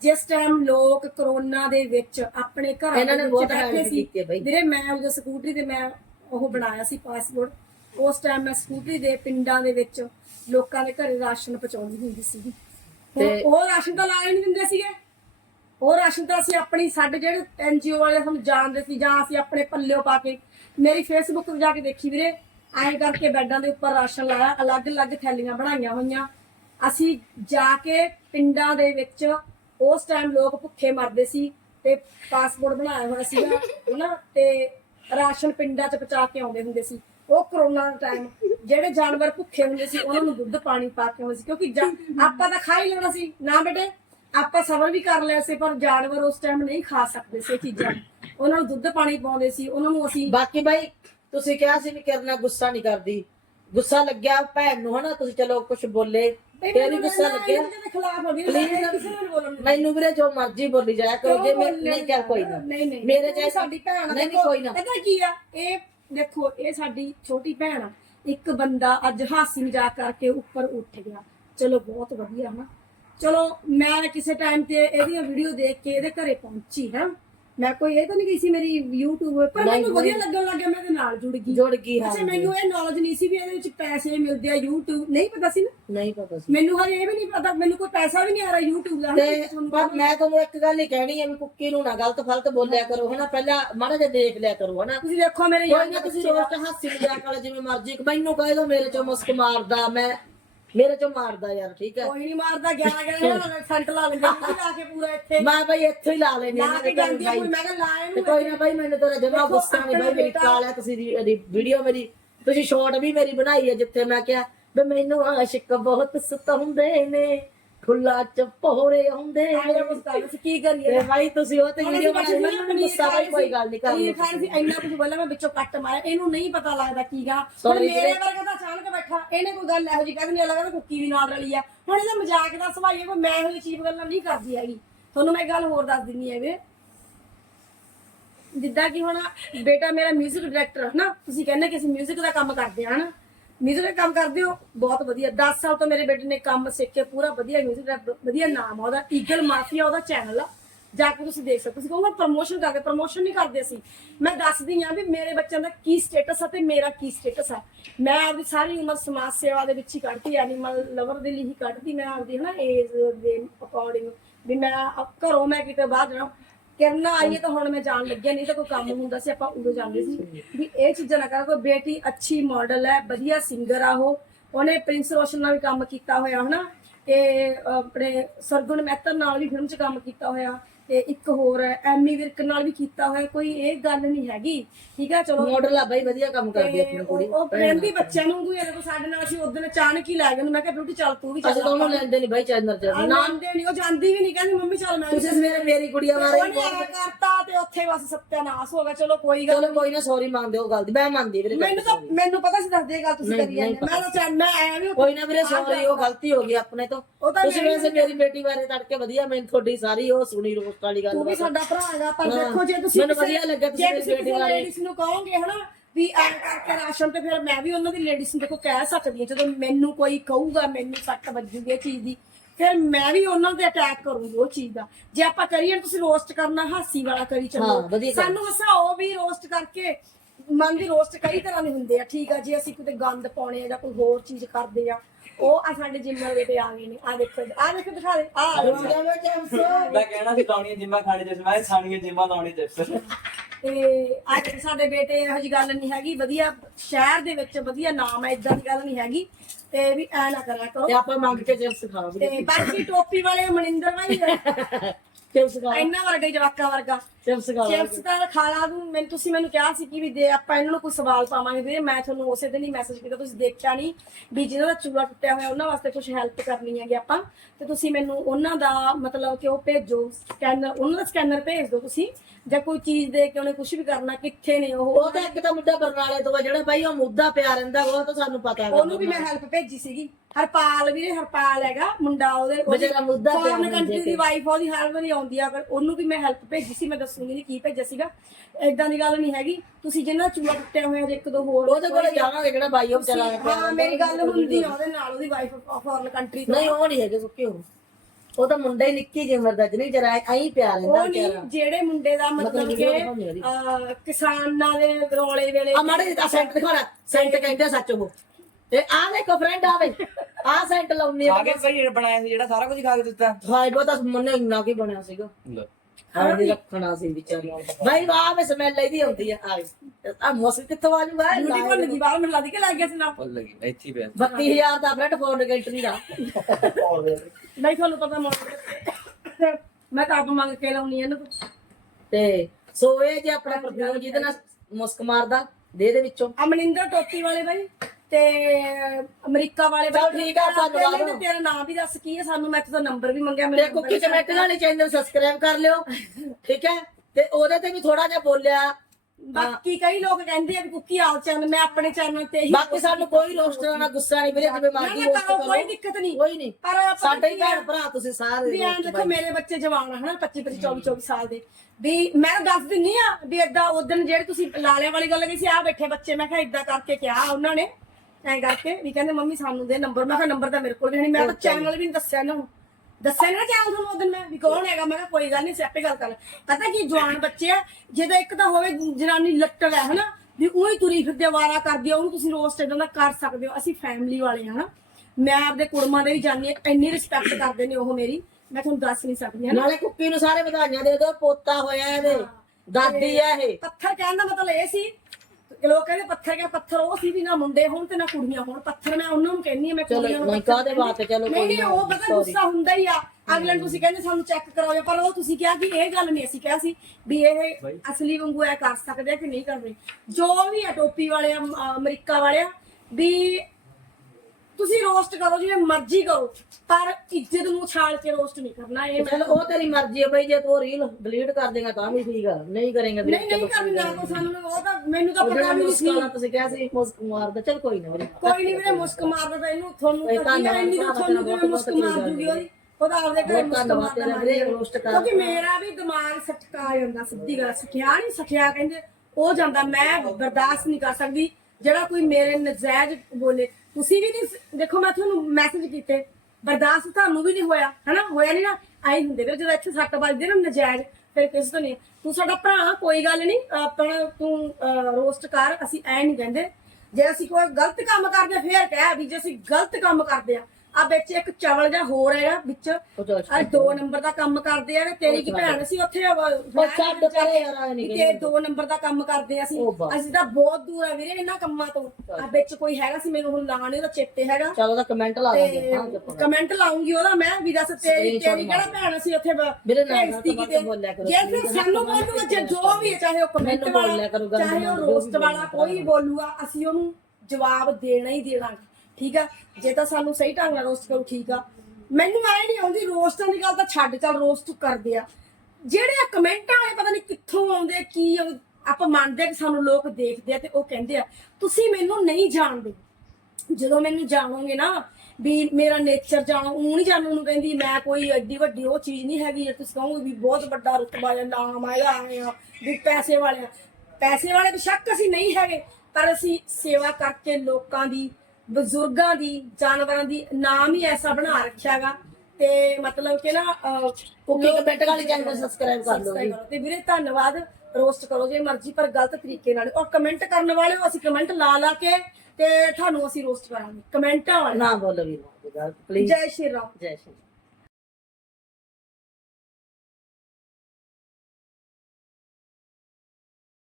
S2: ਜਿਸ ਟਾਈਮ ਲੋਕ ਕਰੋਨਾ ਦੇ ਵਿੱਚ ਆਪਣੇ ਘਰਾਂ
S1: ਇਹਨਾਂ ਨੇ
S2: ਦੇ ਵਿੱਚ
S1: ਬਹੁਤ
S2: ਬੈਠੇ ਸੀ
S1: ਕੀਤੀ ਹੈ ਬਈ।
S2: ਵੀਰੇ ਮੈਂ ਉਹਦੇ ਸਕੂਟਰੀ ਤੇ ਮੈਂ ਉਹ ਬਣਾਇਆ ਸੀ ਪਾਸਪੋਰਟ ਉਸ ਟਾਈਮ ਮੈਂ ਸਕੂਟਰੀ ਦੇ ਪਿੰਡਾਂ ਦੇ ਵਿੱਚ ਲੋਕਾਂ ਦੇ ਘਰੇ ਰਾਸ਼ਨ ਪਹੁੰਚਾਉਂਦੀ ਹੁੰਦੀ ਸੀ
S1: ਤੇ-
S2: ਉਹ ਰਾਸ਼ਨ ਤਾਂ ਲਾਏ ਨਹੀਂ ਦਿੰਦੇ ਸੀਗੇ। ਉਹ ਰਾਸ਼ਨ ਤਾਂ ਅਸੀਂ ਆਪਣੀ ਸਾਡੇ ਜਿਹੜੇ ਐਨਜੀਓ ਵਾਲੇ ਸਾਨੂੰ ਜਾਣਦੇ ਸੀ ਜਾਂ ਅਸੀਂ ਆਪਣੇ ਪੱਲਿਓ ਪਾ ਕੇ ਮੇਰੀ ਫੇਸਬੁੱਕ ਤੇ ਜਾ ਕੇ ਦੇਖੀ ਵੀਰੇ ਐਂ ਕਰਕੇ ਬੈੱਡਾਂ ਦੇ ਉੱਪਰ ਰਾਸ਼ਨ ਲਾਇਆ ਅਲੱਗ-ਅਲੱਗ ਥੈਲੀਆਂ ਬਣਾਈਆਂ ਹੋਈਆਂ। ਅਸੀਂ ਜਾ ਕੇ ਪਿੰਡਾਂ ਦੇ ਵਿੱਚ ਉਸ ਟਾਈਮ ਲੋਕ ਭੁੱਖੇ ਮਰਦੇ ਸੀ ਤੇ ਪਾਸਪੋਰਟ ਬਣਾਇਆ ਹੋਇਆ ਸੀਗਾ ਹਨਾ? ਤੇ ਰਾਸ਼ਨ ਪਿੰਡਾਂ 'ਚ ਪਹੁੰਚਾ ਕੇ ਆਉਂਦੇ ਹੁੰਦੇ ਸੀ। ਉਹ ਕਰੋਨਾ ਦਾ ਟਾਈਮ ਜਿਹੜੇ ਜਾਨਵਰ ਭੁੱਖੇ ਹੁੰਦੇ ਸੀ ਉਹਨਾਂ ਨੂੰ ਦੁੱਧ ਪਾਣੀ ਪਾ ਕੇ ਆਉਂਦੇ ਸੀ ਕਿਉਂਕਿ ਜਾ- ਆਪਾਂ ਤਾਂ ਖਾ ਹੀ ਲੈਣਾ ਸੀ। ਨਾ ਬੇਟੇ ਆਪਾਂ ਸਬਰ ਵੀ ਕਰ ਲਿਆ ਸੀ ਪਰ ਜਾਨਵਰ ਉਸ ਟਾਈਮ ਨਹੀਂ ਖਾ ਸਕਦੇ ਸੀ ਇਹ ਚੀਜ਼ਾਂ। ਉਹਨਾਂ ਨੂੰ ਦੁੱਧ ਪਾਣੀ ਪਾਉਂਦੇ ਸੀ ਉਹਨਾਂ ਨੂੰ ਅਸੀਂ
S1: ਬਾਕੀ ਭਾਈ ਤੁਸੀਂ ਕਿਹਾ ਸੀ ਵੀ ਕਿਰਨਾ ਗੁੱਸਾ ਨਹੀਂ ਕਰਦੀ। ਗੁੱਸਾ ਲੱਗਿਆ ਭੈਣ ਨੂੰ ਹਨਾ? ਤੁਸੀਂ ਚਲੋ ਕੁਝ ਬੋਲੇ। ਫੇਰ ਵੀ ਗੁੱਸਾ ਲੱਗਿਆ।
S2: ਦੇ ਖਿਲਾਫ ਹੋ ਗਈ
S1: Please
S2: ਕਿਸੇ ਨੂੰ ਨੀ ਬੋਲਣ ਦਿੰਦੀ।
S1: ਮੈਨੂੰ ਵੀਰੇ ਜੋ ਮਰਜ਼ੀ ਬੋਲੀ ਜਾਇਆ ਕਰੋ। ਜੇ ਮੈਂ ਨਹੀਂ ਕਿਹਾ ਕੋਈ ਨਾ।
S2: ਨਹੀਂ ਨਹੀਂ
S1: ਮੇਰੇ ਚਾਹੇ
S2: ਸਾਡੀ ਭੈਣ ਆ,
S1: ਨਹੀਂ ਨਹੀਂ
S2: ਦੇਖੋ,
S1: ਕੋਈ ਨਾ।
S2: ਪਤਾ ਕੀ ਆ? ਇਹ ਦੇਖੋ, ਇਹ ਸਾਡੀ ਛੋਟੀ ਭੈਣ ਆ। ਇੱਕ ਬੰਦਾ ਅੱਜ ਹਾਸੀ ਮਜ਼ਾਕ ਕਰਕੇ ਉੱਪਰ ਉੱਠ ਗਿਆ। ਚਲੋ, ਬਹੁਤ ਵਧੀਆ, ਹਨਾ? ਚਲੋ, ਮੈਂ ਕਿਸੇ ਟਾਈਮ ਤੇ ਇਹਦੀਆਂ ਵੀਡੀਓ ਦੇਖ ਕੇ ਇਹਦੇ ਘਰੇ ਪਹੁੰਚੀ, ਹਾਂ? ਮੈਂ ਕੋਈ ਇਹ ਤਾਂ ਨਹੀਂ ਗਈ ਸੀ ਮੇਰੀ YouTube ਪਰ
S1: ਨਹੀਂ,
S2: ਮੈਨੂੰ ਵਧੀਆ। ਲੱਗਣ ਲੱਗਿਆ ਮੈਂ ਇਹਦੇ ਨਾਲ ਜੁੜ ਗਈ।
S1: ਜੁੜ ਗਈ ਹਾਂ
S2: ਅੱਛਾ ਮੈਨੂੰ ਇਹ ਨੌਲੇਜ ਨਹੀਂ ਸੀ ਵੀ ਇਹਦੇ ਵਿੱਚ ਪੈਸੇ ਮਿਲਦੇ ਆ YouTube ਨਹੀਂ ਪਤਾ ਸੀ ਨਾ?
S1: ਨਹੀਂ ਪਤਾ ਸੀ।
S2: ਮੈਨੂੰ ਹਜੇ ਇਹ ਵੀ ਨਹੀਂ ਪਤਾ ਮੈਨੂੰ ਕੋਈ ਪੈਸਾ ਵੀ ਨਹੀਂ ਆ ਰਿਹਾ YouTube ਦਾ ਹਨਾ,
S1: ਤੇ
S2: ਤੁਹਾਨੂੰ
S1: ਪਰ ਮੈਂ ਤੁਹਾਨੂੰ ਇੱਕ ਗੱਲ ਹੀ ਕਹਿਣੀ ਹੈ ਵੀ ਕੁੱਕੀ ਨੂੰ ਨਾ ਗਲਤ ਫਲਤ ਬੋਲਿਆ ਕਰੋ ਹਨਾ? ਪਹਿਲਾਂ ਮਾੜਾ ਜਿਹਾ ਦੇਖ ਲਿਆ ਕਰੋ ਹਨਾ?
S2: ਤੁਸੀਂ ਦੇਖੋ ਮੇਰੇ
S1: ਕੋਈ ਨਾ ਤੁਸੀਂ ਰੋਸਟ ਹਾਸੀ ਮਜ਼ਾਕ ਵਾਲਾ ਜਿਵੇਂ ਮਰਜ਼ੀ। ਮੈਨੂੰ ਕਹਿ ਦੋ ਮੇਰੇ ਚੋਂ ਮੁਸਕ ਮਾਰਦਾ ਮੈਂ ਮੇਰੇ ਚੋਂ ਮਾਰਦਾ ਯਾਰ ਠੀਕ ਹੈ?
S2: ਕੋਈ ਨਹੀਂ ਮਾਰਦਾ ਗਿਆ ਗਿਆ ਸੈਂਟ ਲਾ ਲੈਂਦੇ ਆ ਲਾ ਕੇ ਪੂਰਾ ਇੱਥੇ।
S1: ਮੈਂ ਬਈ ਇੱਥੇ ਹੀ ਲਾ ਲੈਣੀ
S2: ਲਾ ਕੇ ਜਾਂਦੀ ਆ ਕੋਈ ਮੈਂ ਕਿਹਾ ਲਾ ਇਹਨੂੰ
S1: ਕੋਈ ਨਾ ਬਾਈ ਮੈਨੂੰ ਤੇਰਾ ਜਮਾ ਗੁੱਸਾ ਨਹੀਂ ਬਾਈ ਮੇਰੀ
S2: ਬੇਟਾ-
S1: ਕਾਲਿਆ ਤੁਸੀਂ ਵੀਡੀਓ ਮੇਰੀ ਤੁਸੀਂ ਸ਼ਾਰਟ ਵੀ ਮੇਰੀ ਬਣਾਈ ਹੈ ਜਿੱਥੇ ਮੈਂ ਕਿਹਾ ਵੀ ਮੈਨੂੰ ਆਸ਼ਿਕ ਬਹੁਤ ਸਤਾਉਂਦੇ ਨੇ। ਫੁੱਲਾਂ ਚ ਪੋਰੇ ਹੁੰਦੇ
S2: ਆਇਆ
S1: ਨੇ
S2: ਮੁਸਤਾਨ ਅਸੀਂ ਕੀ ਕਰੀਏ
S1: ਤੇ ਬਾਈ ਤੁਸੀਂ ਉਹ ਤੇ
S2: ਹੁਣ
S1: ਵੀਡੀਓ
S2: ਅਸੀਂ
S1: ਬਣਾਈ ਮੈਨੂੰ ਗੁੱਸਾ ਬਾਈ ਕੋਈ ਗੱਲ ਨਹੀਂ
S2: ਪਨੀਰ
S1: ਕਰ
S2: ਖਾਣ ਸੀ ਇੰਨਾ ਕੁਝ ਬੋਲਿਆ ਮੈਂ ਵਿੱਚੋਂ ਕੱਟ ਮਾਰਿਆ ਇਹਨੂੰ ਨਹੀਂ ਪਤਾ ਲੱਗਦਾ ਕੀਗਾ ਹੁਣ
S1: Sorry
S2: ਮੇਰੇ
S1: ਵੀਰੇ।
S2: ਵਰਗਾ ਤਾਂ ਅਚਾਨਕ ਬੈਠਾ ਇਹਨੇ ਕੋਈ ਗੱਲ ਇਹੋ ਜਿਹੀ ਕਹਿੰਦੀ ਨਹੀਂ ਲੱਗਦਾ ਕੁੱਕੀ ਵੀ ਨਾਲ ਰਲੀ ਆ ਹੁਣ ਇਹਦਾ ਮਜ਼ਾਕ ਦਾ ਸਵਾਈ ਹੈ ਕੋਈ ਮੈਂ ਇਹੋ ਜਿਹੀ ਚੀਜ਼ ਗੱਲਾਂ ਨਹੀਂ ਕਰਦੀ ਹੈਗੀ ਤੁਹਾਨੂੰ ਮੈਂ ਇੱਕ ਗੱਲ ਹੋਰ ਦੱਸ ਦਿੰਨੀ ਹੈ ਵੀਰੇ ਜਿੱਦਾਂ ਕਿ ਹੁਣ ਬੇਟਾ ਮੇਰਾ 뮤직 ਡਾਇਰੈਕਟਰ ਹੈ ਨਾ ਤੁਸੀਂ ਕਹਿੰਦੇ ਕਿ ਅਸੀਂ 뮤직 ਦਾ ਕੰਮ ਕਰਦੇ ਹਾਂ ਨਾ ਮਿਊਜ਼ਿਕ ਕੰਮ ਕਰਦੇ ਹੋ? ਬਹੁਤ ਵਧੀਆ। 10 ਸਾਲ ਤੋਂ ਮੇਰੇ ਬੇਟੇ ਨੇ ਕੰਮ ਸਿੱਖ ਕੇ ਪੂਰਾ ਵਧੀਆ ਮਿਊਜ਼ਿਕ ਦਾ, ਵਧੀਆ ਨਾਮ ਆ ਈਗਲ ਮਾਫੀਆ ਉਹਦਾ ਚੈਨਲ ਆ। ਜਾ ਕੇ ਤੁਸੀਂ ਦੇਖ ਸਕਦੇ ਤੁਸੀਂ ਕਹੋਗੇ ਪ੍ਰੋਮੋਸ਼ਨ ਕਰਦੇ ਪ੍ਰੋਮੋਸ਼ਨ ਨਹੀਂ ਕਰਦੇ ਸੀ ਮੈਂ ਦੱਸਦੀ ਆ ਵੀ ਮੇਰੇ ਬੱਚਿਆਂ ਦਾ ਕੀ ਸਟੇਟਸ ਆ ਤੇ ਮੇਰਾ ਕੀ ਸਟੇਟਸ ਆ। ਮੈਂ ਆਪਦੀ ਸਾਰੀ ਉਮਰ ਸਮਾਜ ਸੇਵਾ ਦੇ ਵਿੱਚ ਹੀ ਕੱਢਤੀ ਐਨੀਮਲ ਲਵਰ ਦੇ ਲਈ ਹੀ ਕੱਢਤੀ। ਮੈਂ ਆਪਦੀ ਹਨਾ ਏਜ ਦੇ ਅਕੋਰਡਿੰਗ ਵੀ ਮੈਂ ਘਰੋਂ ਮੈਂ ਕਿਤੇ ਬਾਹਰ ਜਾਣਾ ਕਰਨਾ ਆਈਏ ਤਾਂ ਹੁਣ ਮੈਂ ਜਾਣ ਲੱਗਿਆ ਨਹੀਂ ਤਾਂ ਕੋਈ ਕੰਮ ਹੁੰਦਾ ਸੀ, ਆਪਾਂ ਉਦੋਂ ਜਾਂਦੇ ਸੀ। ਵੀ ਇਹ ਚੀਜ਼ਾਂ ਨਾ ਕਰ, ਕੋਈ ਬੇਟੀ ਅੱਛੀ ਮਾਡਲ ਹੈ, ਵਧੀਆ ਸਿੰਗਰ ਆ ਉਹ, ਉਹਨੇ ਪ੍ਰਿੰਸ ਰੋਸ਼ਨ ਨਾਲ ਵੀ ਕੰਮ ਕੀਤਾ ਹੋਇਆ, ਹਨਾ? ਤੇ ਆਪਣੇ ਸਰਗੁਣ ਮਹਿਤਾ ਨਾਲ ਵੀ ਫਿਲਮ 'ਚ ਕੰਮ ਕੀਤਾ ਹੋਇਆ। ਤੇ ਇੱਕ ਹੋਰ ਹੈ ਐਮੀ ਵਿਰਕ ਨਾਲ ਵੀ ਕੀਤਾ ਹੋਇਆ ਕੋਈ ਇਹ ਗੱਲ ਨਹੀਂ ਹੈਗੀ। ਠੀਕ ਹੈ ਚਲੋ।
S1: ਮਾਡਲ ਆ ਬਾਈ ਵਧੀਆ ਕੰਮ ਕਰਦੀ
S2: ਤੇ
S1: ਆਪਣੀ ਕੁੜੀ।
S2: ਉਹ ਉਹ ਰਹਿੰਦੀ ਬੱਚਿਆਂ ਨੂੰ ਵੀ ਇਹਦੇ ਕੋਲ ਸਾਡੇ ਨਾਲ ਅਸੀਂ ਉਦੋਂ ਅਚਾਨਕ ਹੀ ਲੈ ਗਏ ਮੈਂ ਕਿਹਾ ਬਿਊਟੀ ਚੱਲ ਤੂੰ ਵੀ
S1: ਅਸੀਂ
S2: ਚੱਲ।
S1: ਤਾਂ ਉਹਨੂੰ ਲੈਂਦੇ ਨਹੀਂ ਬਾਈ ਚੈਨਲ ਚ ਨਾ
S2: ਨਾਂਦੇ ਨਹੀਂ ਉਹ ਜਾਂਦੀ ਵੀ ਨਹੀਂ ਕਹਿੰਦੀ ਮੰਮੀ ਚੱਲ ਮੈਂ
S1: ਤੁਸੀਂ ਮੇਰੇ ਮੇਰੀ ਕੁੜੀਆਂ ਬਾਰੇ
S2: ਉਹਨੇ ਕਰਤਾ ਤੇ ਉੱਥੇ ਬਸ ਸੱਤਿਆਨਾਸ਼ ਹੋ ਗਿਆ। ਚਲੋ ਕੋਈ ਗੱਲ
S1: ਚਲੋ ਕੋਈ ਨਾ ਸੌਰੀ ਮੰਗਦੇ ਉਹ ਗੱਲ ਦੀ। ਮੈਂ ਮੰਨਦੀ ਵੀਰੇ
S2: ਮੈਨੂੰ ਤਾਂ ਮੈਨੂੰ ਪਤਾ ਸੀ ਦੱਸਦੇ ਗੱਲ ਤੁਸੀਂ ਕਰੀ ਜਾਂਦੇ ਮੈਂ ਤਾਂ ਚੱਲ ਮੈਂ ਐ ਵੀ
S1: ਕੋਈ ਨਾ ਵੀਰੇ ਸੌਰੀ ਉਹ ਗਲਤੀ ਹੋ ਗਈ ਆਪਣੇ ਤੋਂ। ਤੁਸੀਂ ਵੈਸੇ ਮੇਰੀ ਬੇਟੀ ਬਾਰੇ ਤੜਕੇ ਵਧੀਆ ਮੈਨੂੰ ਤੁਹਾਡੀ ਸਾਰੀ ਉਹ ਸੁਣੀ ਰੋਸਟ ਵਾਲੀ ਗੱਲ
S2: ਤੂੰ ਵੀ ਸਾਡਾ ਭਰਾ ਹੈਗਾ ਪਰ
S1: ਹਾਂ।
S2: ਦੇਖੋ ਜੇ ਤੁਸੀਂ
S1: ਮੈਨੂੰ
S2: ਕਿਸੇ-
S1: ਵਧੀਆ ਲੱਗਾ ਤੁਸੀਂ
S2: ਜੇ
S1: ਮੇਰੀ
S2: ਤੁਸੀਂ
S1: ਬੇਟੀ
S2: ਕਿਸੇ
S1: ਬਾਰੇ-
S2: ਨੂੰ ਕਹੋਗੇ ਹਨਾ ਵੀ ਐ ਕਰਕੇ ਰਾਸ਼ਨ ਤੇ ਫਿਰ ਮੈਂ ਵੀ ਉਹਨਾਂ ਦੀ ਲੇਡੀਜ਼ ਨੂੰ ਦੇਖੋ ਕਹਿ ਸਕਦੀ ਹਾਂ ਜਦੋਂ ਮੈਨੂੰ ਕੋਈ ਕਹੂਗਾ ਮੈਨੂੰ ਸੱਟ ਵੱਜੂਗੀ ਇਹ ਚੀਜ਼ ਦੀ ਫਿਰ ਮੈਂ ਵੀ ਉਹਨਾਂ ਤੇ ਅਟੈਕ ਕਰੂੰਗੀ ਉਹ ਚੀਜ਼ ਦਾ। ਜੇ ਆਪਾਂ ਕਰੀਏ ਤੁਸੀਂ ਰੋਸਟ ਕਰਨਾ ਹਾਸੀ ਵਾਲਾ ਕਰੀ
S1: ਹਾਂ,
S2: ਚੱਲੋ
S1: ਵਧੀਆ ਗੱਲ।
S2: ਸਾਨੂੰ ਹਸਾਓ ਵੀ ਰੋਸਟ ਕਰਕੇ ਮਨ ਦੀ ਰੋਸਟ ਕਈ ਤਰ੍ਹਾਂ ਦੇ ਹੁੰਦੇ ਆ। ਠੀਕ ਆ ਜੇ ਅਸੀਂ ਕਿਤੇ ਗੰਦ ਪਾਉਣੇ ਆ ਜਾਂ ਕੋਈ ਹੋਰ ਚੀਜ਼ ਕਰਦੇ ਆ ਉਹ ਆ ਸਾਡੇ ਜਿੰਮਰ ਬੇਟੇ ਆ ਗਏ ਨੇ। ਆ ਦੇਖੋ ਆ ਦੇਖੋ ਦਿਖਾ ਦੇ। ਆ
S3: ਮੈਂ ਕਹਿਣਾ ਸੀ ਲਾਉਣੀਆਂ ਜਿੰਮਾਂ ਖਾਣੀ ਜਿਸ ਮੈਂ ਖਾਣੀਆਂ ਜਿੰਮਾਂ ਲਾਉਣੀ ਚਿਪਸ
S2: ਤੇ ਅੱਜ ਸਾਡੇ ਬੇਟੇ ਇਹੋ ਜੀ ਗੱਲ ਨਹੀਂ ਹੈਗੀ ਵਧੀਆ ਵੀਰ ਦੇ ਵਿੱਚ ਵਧੀਆ ਨਾਮ ਹੈ ਇਦਾਂ ਦੀ ਗੱਲ ਨਹੀਂ ਹੈਗੀ। ਤੇ ਵੀ ਐ ਨਾ ਕਰਿਆ ਕਰੋ।
S1: ਤੇ ਆਪਾਂ ਮੰਗ ਕੇ ਚਿਪਸ ਖਾਵਾਂਗੇ
S2: ਤੇ ਬਾਕੀ ਟੋਪੀ ਵਾਲੇ ਮਨਿੰਦਰ ਭਾਈ
S1: ਚਿਪਸ ਖਾ।
S2: ਇੰਨਾ ਵਰਗਾ ਹੀ ਜਵਾਕਾਂ ਵਰਗਾ।
S1: ਚਿਪਸ ਖਾ
S2: ਚਿਪਸ ਤਾਂ ਖਾਲਾ ਨੂੰ ਮੈਨੂੰ ਤੁਸੀਂ ਮੈਨੂੰ ਕਿਹਾ ਸੀ ਕਿ ਵੀ ਦੇ ਆਪਾਂ ਇਹਨਾਂ ਨੂੰ ਕੋਈ ਸਵਾਲ ਪਾਵਾਂਗੇ ਵੀਰੇ। ਮੈਂ ਤੁਹਾਨੂੰ ਉਸੇ ਦਿਨ ਹੀ ਮੈਸੇਜ ਕੀਤਾ। ਤੁਸੀਂ ਦੇਖਿਆ ਨਹੀਂ ਵੀ ਜਿਹਨਾਂ ਦਾ ਚੂੜਾ ਟੁੱਟਿਆ ਹੋਇਆ ਉਹਨਾਂ ਵਾਸਤੇ ਕੁਝ ਹੈਲਪ ਕਰਨੀ ਹੈਗੀ ਆਪਾਂ। ਤੇ ਤੁਸੀਂ ਮੈਨੂੰ ਉਹਨਾਂ ਦਾ ਮਤਲਬ ਕਿ ਉਹ ਭੇਜੋ। ਸਕੈਨਰ ਉਹਨਾਂ ਦਾ ਸਕੈਨਰ ਭੇਜ ਦਿਓ ਤੁਸੀਂ। ਜਾਂ ਕੋਈ ਚੀਜ਼ ਦੇ ਕੇ ਉਹਨੇ ਕੁਝ ਵੀ ਕਰਨਾ ਕਿੱਥੇ ਨੇ ਉਹ।
S1: ਉਹ ਤਾਂ ਇੱਕ ਤਾਂ ਮੁੰਡਾ ਬਰਨਾਲੇ ਤੋਂ ਆ ਜਿਹੜਾ ਬਾਈ ਉਹ ਮੁੱਦਾ ਪਿਆ ਰਹਿੰਦਾ ਉਹ ਤਾਂ ਸਾਨੂੰ ਪਤਾ ਹੈਗਾ।
S2: ਉਹਨੂੰ ਵੀ ਮੈਂ ਹੈਲਪ ਭੇਜੀ ਸੀਗੀ। ਹਰਪਾਲ ਵੀਰੇ ਹਰਪਾਲ ਹੈਗਾ ਮੁੰਡਾ ਉਹਦੇ
S1: ਬੇਚਾਰਾ ਮੁੱਦਾ ਪਿਆ
S2: ਕੰਟਰੀ। ਦੀ ਵਾਈਫ ਉਹਦੀ ਹਰ ਵਾਰੀ ਆਉਂਦੀ ਆ ਪਰ ਉਹਨੂੰ ਵੀ ਮੈਂ ਹੈਲਪ ਭੇਜੀ ਸੀ। ਮੈਂ ਦੱਸੂਗੀ ਨਹੀਂ ਕੀ ਭੇਜਿਆ ਸੀਗਾ। ਏਦਾਂ ਦੀ ਗੱਲ ਨਹੀਂ ਹੈਗੀ। ਤੁਸੀਂ ਜਿਹਨਾਂ ਚੂੜਾ ਟੁੱਟਿਆ ਹੋਇਆ ਜੇ ਇੱਕ ਦੋ ਹੋਰ
S1: ਉਹਦੇ ਕੋਲ ਜਾਵਾਂਗੇ ਜਿਹੜਾ ਬਾਈ ਉਹ ਵਿਚਾਰਾ ਪਿਆ
S2: ਹਾਂ ਮੇਰੀ ਗੱਲ ਹੁੰਦੀ ਆ ਉਹਦੇ ਨਾਲ ਉਹਦੀ ਵਾਈਫ ਫੋਰਨ ਕੰਟਰੀ ਤੋਂ।
S1: ਨਹੀਂ ਉਹ ਨਹੀਂ ਹੈਗੇ ਸੁੱਕੇ ਉਹ। ਉਹ ਤਾਂ ਮੁੰਡਾ ਹੀ ਨਿੱਕੀ ਜਿਹੀ ਉਮਰ ਦਾ ਜਨੀ ਜਰਾ ਐਂ ਪਿਆ
S2: ਉਹ ਨਹੀਂ ਜਿਹੜੇ ਮੁੰਡੇ ਦਾ ਮਤਲਬ ਕਿ ਕਿਸਾਨਾਂ ਦੇ ਰੌਲੇ ਵੇਲੇ
S1: ਆ ਮਾੜੇ ਜਿਹਾ ਸੈਂਟ ਦਿਖਾਣਾ ਸੈਂਟ ਕਹਿੰਦੇ ਸੱਚ ਉਹ। ਤੇ ਆ ਦੇਖੋ ਫਰੈਂਡ ਆਵੇ। ਆ ਸੈਂਟ ਲਾਉਣੀ ਆ।
S3: ਕੇ ਭਾਈ ਬਣਾਇਆ ਸੀ ਜਿਹੜਾ ਸਾਰਾ ਕੁਝ ਖਾ ਕੇ ਦਿੱਤਾ।
S1: ਬੋ ਤਾਂ ਮਨ ਇੰਨਾ ਕੀ ਬਣਿਆ ਸੀਗਾ। ਹਾਂ ਵੀ ਰੱਖਣਾ ਸੀ ਵਿਚਾਰੀ। ਭਾਈ ਵਾਹ ਮੈਂ ਸਮੈਲ ਇਹਦੀ ਆਉਂਦੀ ਆ। ਆ ਆ ਮੌਸਮ ਕਿੱਥੋਂ ਆ ਜੂਗਾ?
S2: ਡਿਊਟੀ ਭੁੱਲ ਗਈ ਬਾਹਰ ਮੈਨੂੰ ਲੱਗ ਕੇ ਲੱਗ ਗਿਆ ਸੀ ਨਾ।
S3: ਭੁੱਲ ਗਈ ਇੱਥੇ ਹੀ ਪਿਆ
S1: 32000 ਦਾ ਫਰੈਂਡ ਫੋਨ ਗੈਂਟਰੀ ਦਾ।
S2: ਨਹੀਂ ਤੁਹਾਨੂੰ ਪਤਾ ਮੰਗ ਮੈਂ ਤਾਂ ਆਪ ਮੰਗ ਕੇ ਲਾਉਣੀ ਇਹਨਾਂ। ਤੋਂ
S1: ਤੇ ਸੋ ਇਹ ਜੇ ਆਪਣਾ ਪਰਫਿਊਮ ਜਿਹਦੇ ਨਾਲ ਮੁਸਕ ਮਾਰਦਾ ਦੇ ਦੇ ਵਿੱਚੋਂ।
S2: ਅਮਨਿੰਦਰ ਟੋਪੀ ਵਾਲੇ ਬਾਈ। ਤੇ ਅਮਰੀਕਾ ਵਾਲੇ
S1: ਚੱਲ ਠੀਕ ਆ, ਧੰਨਵਾਦ।
S2: ਪਹਿਲੇ ਤੇ ਤੇਰਾ ਨਾਮ ਵੀ ਦੱਸ ਕੀ ਹੈ ਸਾਨੂੰ ਮੈਂ ਤਾਂ ਨੰਬਰ ਵੀ ਮੰਗਿਆ
S1: ਤੇ
S2: ਮੇਰੇ
S1: ਕੁੱਕੀ ਕਮੈਂਟ ਵਾਲੇ ਚੈਨਲ ਸਬਸਕ੍ਰਾਈਬ ਕਰ ਲਿਓ ਠੀਕ ਹੈ? ਤੇ ਉਹਦੇ ਤੇ ਵੀ ਥੋੜਾ ਜਿਹਾ ਬੋਲਿਆ।
S2: ਬਾਕੀ ਕਈ ਲੋਕ ਕਹਿੰਦੇ ਆ ਵੀ ਕੁੱਕੀ ਆਲ ਚੈਨਲ ਮੈਂ ਆਪਣੇ ਚੈਨਲ ਤੇ ਹੀ
S1: ਬਾਕੀ ਸਾਨੂੰ ਕੋਈ ਰੋਸਟਰ ਨਾਲ ਗੁੱਸਾ ਨਹੀਂ ਵੀਰੇ ਜਿਵੇਂ
S2: ਨਾ,
S1: ਮਰਜ਼ੀ
S2: ਨਾ, ਕਰੋ, ਕੋਈ ਦਿੱਕਤ ਨਹੀਂ।
S1: ਕੋਈ ਨਹੀਂ।
S2: ਪਰ ਆਪਾਂ
S1: ਸਾਡੇ ਹੀ
S2: ਕੀ ਆ,
S1: ਭੈਣ ਭਰਾ ਤੁਸੀਂ ਸਾਰੇ
S2: ਵੀ ਐਂ ਦੇਖੋ ਮੇਰੇ ਬੱਚੇ ਜਵਾਨ ਆ ਹਨਾ 25 25 24 24 ਸਾਲ ਦੇ। ਵੀ ਮੈਂ ਦੱਸ ਦਿੰਨੀ ਆ ਵੀ ਏਦਾਂ ਉਦੋਂ ਜਿਹੜੇ ਤੁਸੀਂ ਲਾਲਿਆਂ ਵਾਲੀ ਗੱਲ ਕਹੀ ਸੀ ਆ ਬੈਠੇ ਬੱਚੇ ਮੈਂ ਕਿਹਾ ਏਦਾਂ ਕਰਕੇ ਕਿਹਾ ਉਹਨਾਂ ਨੇ। ਐਂ ਕਰਕੇ ਵੀ ਕਹਿੰਦੇ ਮੰਮੀ ਸਾਨੂੰ ਦੇ ਨੰਬਰ ਮੈਂ ਕਿਹਾ ਨੰਬਰ ਤਾਂ ਮੇਰੇ ਕੋਲ ਵੀ ਨਹੀਂ ਮੈਂ ਤਾਂ ਚੈਨਲ ਵੀ ਨਹੀਂ ਦੱਸਿਆ ਨੂੰ। ਦੱਸਿਆ ਨਾ ਚਾਹ ਤੁਹਾਨੂੰ ਉਹ ਦਿਨ ਮੈਂ ਵੀ ਕੌਣ ਹੈਗਾ? ਮੈਂ ਕਿਹਾ ਕੋਈ ਗੱਲ ਨਹੀਂ ਸਿਆਪੇ ਗੱਲ ਕਰ ਪਤਾ ਕੀ ਜਵਾਨ ਬੱਚੇ ਆ ਜਿਹਦਾ ਇੱਕ ਤਾਂ ਹੋਵੇ ਜਨਾਨੀ ਲੱਟੜ ਹੈ ਹਨਾ? ਵੀ ਉਹੀ ਤੁਰੀ ਫਿਰਦੇ ਵਾਰਾ ਕਰਦੀ ਆ ਉਹਨੂੰ ਤੁਸੀਂ ਰੋਸਟ ਇਦਾਂ ਦਾ ਕਰ ਸਕਦੇ ਹੋ। ਅਸੀਂ ਫੈਮਿਲੀ ਵਾਲੇ ਆ ਹਨਾ? ਮੈਂ ਆਪਦੇ ਕੁੜਮਾਂ ਦੇ ਵੀ ਜਾਣੀ ਇੰਨੀ ਰਿਸਪੈਕਟ ਕਰਦੇ ਨੇ ਉਹ ਮੇਰੀ। ਮੈਂ ਤੁਹਾਨੂੰ ਦੱਸ ਨਹੀਂ ਸਕਦੀ ਹਨਾ?
S1: ਨਾਲੇ ਕੁੱਕੀ ਨੂੰ ਸਾਰੇ ਵਧਾਈਆਂ ਦੇ ਦਿਓ ਪੋਤਾ ਹੋਇਆ ਇਹਦੇ ਦਾਦੀ ਆ ਇਹ।
S2: ਪੱਥਰ ਕਹਿਣ ਦਾ ਮਤਲਬ ਇਹ ਸੀ ਲੋਕ ਕਹਿੰਦੇ ਪੱਥਰ ਕਿਆ ਪੱਥਰ ਉਹ ਸੀ ਵੀ ਨਾ ਮੁੰਡੇ ਹੋਣ ਤੇ ਨਾ ਕੁੜੀਆਂ ਹੋਣ ਪੱਥਰ ਮੈਂ ਉਹਨਾਂ ਨੂੰ ਕਹਿੰਨੀ ਆ ਮੈਂ
S1: ਚਲੋ,
S2: ਕੁੜੀਆਂ ਨੂੰ
S1: ਨਹੀਂ,
S2: ਪੱਥਰ
S1: ਕਾਹਦੇ ਵਾਸਤੇ, ਚਲੋ,
S2: ਨਹੀਂ
S1: ਕੋਈ
S2: ਨਹੀਂ
S1: ਨਾ,
S2: ਉਹ ਪਤਾ
S1: sorry।
S2: ਗੁੱਸਾ ਹੁੰਦਾ ਹੀ ਆ। ਅਗਲੇ ਨੂੰ ਤੁਸੀਂ ਕਹਿੰਦੇ ਸਾਨੂੰ ਚੈੱਕ ਕਰਾਓ ਪਰ ਉਹ ਤੁਸੀਂ ਕਿਹਾ ਕਿ ਇਹ ਗੱਲ ਨਹੀਂ ਅਸੀਂ ਕਿਹਾ ਸੀ ਵੀ ਇਹ ਅਸਲੀ ਵਾਂਗੂ ਇਹ ਕਰ ਸਕਦੇ ਆ ਕਿ ਨਹੀਂ ਕਰਦੇ ਜੋ ਵੀ ਆ ਟੋਪੀ ਵਾਲੇ ਆ, ਅਮ, ਅਮਰੀਕਾ ਵਾਲੇ ਆ, ਵੀ ਤੁਸੀਂ ਰੋਸਟ ਕਰੋ ਜਿਵੇਂ ਮਰਜ਼ੀ ਕਰੋ ਪਰ ਇੱਜ਼ਤ ਨੂੰ ਛਾਲ ਕੇ ਰੋਸਟ ਨਹੀਂ ਕਰਨਾ ਇਹ ਮੈਂ
S1: ਚਲ ਉਹ ਤੇਰੀ ਮਰਜ਼ੀ ਹੈ ਬਈ ਜੇ ਤੂੰ ਰੀਲ ਡਿਲੀਟ ਕਰ ਦੇਗਾ ਤਾਂ ਵੀ ਠੀਕ ਆ ਨਹੀਂ ਕਰੇਗਾ
S2: ਨਹੀਂ ਨਹੀਂ ਕਰਨੀ ਨਾ ਸਾਨੂੰ ਉਹ ਤਾਂ ਮੈਨੂੰ ਤਾਂ ਪਤਾ ਵੀ ਨਹੀਂ ਸੀ।
S1: ਮੁਸਕਾਨਾ ਤੁਸੀਂ ਕਿਹਾ ਸੀ ਮੁਸਕ ਮਾਰਦਾ ਚਲ ਕੋਈ ਨਾ ਵੀਰੇ।
S2: ਕੋਈ ਨਹੀਂ ਵੀਰੇ ਮੁਸਕ ਮਾਰਦਾ ਤਾਂ ਇਹਨੂੰ ਤੁਹਾਨੂੰ ਤਾਂ ਤੁਹਾਨੂੰ
S1: ਬਹੁਤ
S2: ਕਿਵੇਂ ਮੁਸਕ ਮਾਰ ਜੂਗੀ ਉਹਦੀ। ਉਹਦਾ ਆਪਦੇ ਘਰੇ ਮੁਸਕ ਮਾਰਦਾ ਕਿਉਂਕਿ ਮੇਰਾ ਵੀ ਦਿਮਾਗ ਸਟਕਾ ਜਾਂਦਾ ਸਿੱਧੀ ਗੱਲ ਸਖਿਆ ਨਹੀਂ ਸਖਿਆ ਕਹਿੰਦੇ ਉਹ ਜਾਂਦਾ ਮੈਂ ਬਰਦਾਸ਼ਤ ਨਹੀਂ ਕਰ ਸਕਦੀ ਜਿਹੜਾ ਕੋਈ ਮੇਰੇ ਨਜਾਇਜ਼ ਬੋਲੇ ਤੁਸੀਂ ਵੀ ਨਹੀਂ ਦੇਖੋ ਮੈਂ ਤੁਹਾਨੂੰ ਮੈਸੇਜ ਕੀਤੇ। ਬਰਦਾਸ਼ਤ ਤੁਹਾਨੂੰ ਵੀ ਨਹੀਂ ਹੋਇਆ, ਹਨਾ? ਹੋਇਆ ਨਹੀਂ ਨਾ? ਆਈ ਹੁੰਦੇ ਵੀਰੇ ਜਦੋਂ ਇੱਥੇ ਸੱਟ ਵੱਜਦੇ ਨਾ ਨਜਾਇਜ਼, ਫਿਰ ਕਿਸੇ ਤੋਂ ਨਹੀਂ। ਤੂੰ ਸਾਡਾ ਭਰਾ, ਕੋਈ ਗੱਲ ਨਹੀਂ ਆਪਣਾ ਤੂੰ ਰੋਸਟ ਕਰ। ਅਸੀਂ ਐ ਨਹੀਂ ਕਹਿੰਦੇ। ਜੇ ਅਸੀਂ ਕੋਈ ਗਲਤ ਕੰਮ ਕਰਦੇ, ਫੇਰ ਕਹਿ ਵੀ ਜੇ ਅਸੀਂ ਗਲਤ ਕੰਮ ਕਰਦੇ ਆ। ਆ ਵਿੱਚ ਇੱਕ ਚਵਲ ਜਾਂ ਹੋਰ ਹੈਗਾ ਵਿੱਚ। ਆ ਦੋ ਨੰਬਰ ਦਾ ਕੰਮ ਕਰਦੇ ਆ ਤੇ ਤੇਰੀ ਕੀ ਭੈਣ ਸੀ ਉੱਥੇ?
S1: ਉਹ ਛੱਡ ਪਰੇ ਯਾਰ ਨਹੀਂ
S2: ਤੇ ਦੋ ਨੰਬਰ ਦਾ ਕੰਮ ਕਰਦੇ ਆ ਅਸੀਂ। ਅਸੀਂ ਤਾਂ ਬਹੁਤ ਦੂਰ ਆ ਵੀਰੇ ਇਹਨਾਂ ਕੰਮਾਂ ਤੋਂ। ਆ ਵਿੱਚ ਕੋਈ ਹੈਗਾ ਸੀ ਮੈਨੂੰ ਹੁਣ ਲਾਣ ਉਹਦਾ ਚੇਤੇ ਹੈਗਾ।
S1: ਚਲ ਉਹਦਾ ਕਮੈਂਟ ਲਾ ਦਾਂਗੇ।
S2: ਕਮੈਂਟ ਲਾਉਂਗੀ ਉਹਦਾ ਮੈਂ ਵੀ ਦੱਸ ਤੇਰੀ ਤੇਰੀ ਕਿਹੜਾ ਭੈਣ ਸੀ ਉੱਥੇ
S1: ਨਾ- ਨਾ
S2: ਭੇਜਤੀ
S1: ਤਾਂ
S2: ਕਿਤੇ। ਜੇ ਫਿਰ ਸਾਨੂੰ ਬੋਲੂਗਾ ਜੇ ਜੋ ਵੀ ਚਾਹੇ ਉਹ ਕਮੈਂਟ ਵਾਲਾ ਚਾਹੇ ਉਹ ਰੋਸਟ ਵਾਲਾ ਕੋਈ ਬੋਲੂਗਾ ਅਸੀਂ ਉਹਨੂੰ ਜਵਾਬ ਦੇਣਾ ਹੀ ਦੇਣਾ। ਠੀਕ ਆ? ਜੇ ਤਾਂ ਸਾਨੂੰ ਸਹੀ ਢੰਗ ਨਾਲ ਰੋਸਟ ਕਰੂ, ਠੀਕ ਆ? ਮੈਨੂੰ ਆਏ ਨਹੀਂ ਆਉਂਦੀ ਰੋਸਟਾਂ ਦੀ ਗੱਲ ਤਾਂ ਛੱਡ, ਚੱਲ ਰੋਸਟ ਕਰਦੇ ਆ। ਜਿਹੜੇ ਕਮੈਂਟਾਂ ਵਾਲੇ ਪਤਾ ਨਹੀਂ ਕਿੱਥੋਂ ਆਉਂਦੇ, ਕੀ ਆਪਾਂ ਮੰਨਦੇ ਕਿ ਸਾਨੂੰ ਲੋਕ ਦੇਖਦੇ ਆ ਤੇ ਉਹ ਕਹਿੰਦੇ ਆ, ਤੁਸੀਂ ਮੈਨੂੰ ਨਹੀਂ ਜਾਣਦੇ। ਜਦੋਂ ਮੈਨੂੰ ਜਾਣੋਗੇ ਨਾ, ਵੀ ਮੇਰਾ ਨੇਚਰ ਜਾਣੋ ਉਹ ਨਹੀਂ ਜਾਣੂ ਨੂੰ ਕਹਿੰਦੀ, ਮੈਂ ਕੋਈ ਐਡੀ ਵੱਡੀ ਉਹ ਚੀਜ਼ ਨਹੀਂ ਹੈਗੀ ਜੇ ਤੁਸੀਂ ਕਹੋਗੇ ਵੀ ਬਹੁਤ ਵੱਡਾ ਰੁਤਬਾ ਜਾਂ ਨਾਮ ਆਇਆ ਆ ਵੀ ਪੈਸੇ ਵਾਲਿਆਂ। ਪੈਸੇ ਵਾਲੇ ਬੇਸ਼ੱਕ ਅਸੀਂ ਨਹੀਂ ਹੈਗੇ, ਪਰ ਅਸੀਂ ਸੇਵਾ ਕਰਕੇ ਲੋਕਾਂ ਦੀ ਬਜ਼ੁਰਗਾਂ ਦੀ ਜਾਨਵਰਾਂ ਦੀ ਨਾਮ ਹੀ ਐਸਾ ਬਣਾ ਰੱਖਿਆਗਾ ਤੇ ਮਤਲਬ ਕਿ ਨਾ
S1: ਕੁੱਕੀ ਕਮੈਂਟ ਵਾਲੀ ਚੈਨਲ ਸਬਸਕ੍ਰਾਈਬ ਕਰ ਲਓ।
S2: ਤੇ ਵੀਰੇ ਧੰਨਵਾਦ। ਰੋਸਟ ਕਰੋ ਜੇ ਮਰਜ਼ੀ ਪਰ ਗਲਤ ਤਰੀਕੇ ਨਾਲ। ਔਰ ਕਮੈਂਟ ਕਰਨ ਵਾਲੇ ਅਸੀਂ ਕਮੈਂਟ ਲਾ ਲਾ ਕੇ ਤੇ ਤੁਹਾਨੂੰ ਅਸੀਂ ਰੋਸਟ ਕਰਾਂਗੇ। ਕਮੈਂਟਾਂ ਵਾਲੇ
S1: ਨਾ ਬੋਲੋ ਵੀ ਪਲੀਜ਼
S2: ਜੈ ਸ਼੍ਰੀ ਰਾਮ।
S1: ਜੈ ਸ਼੍ਰੀ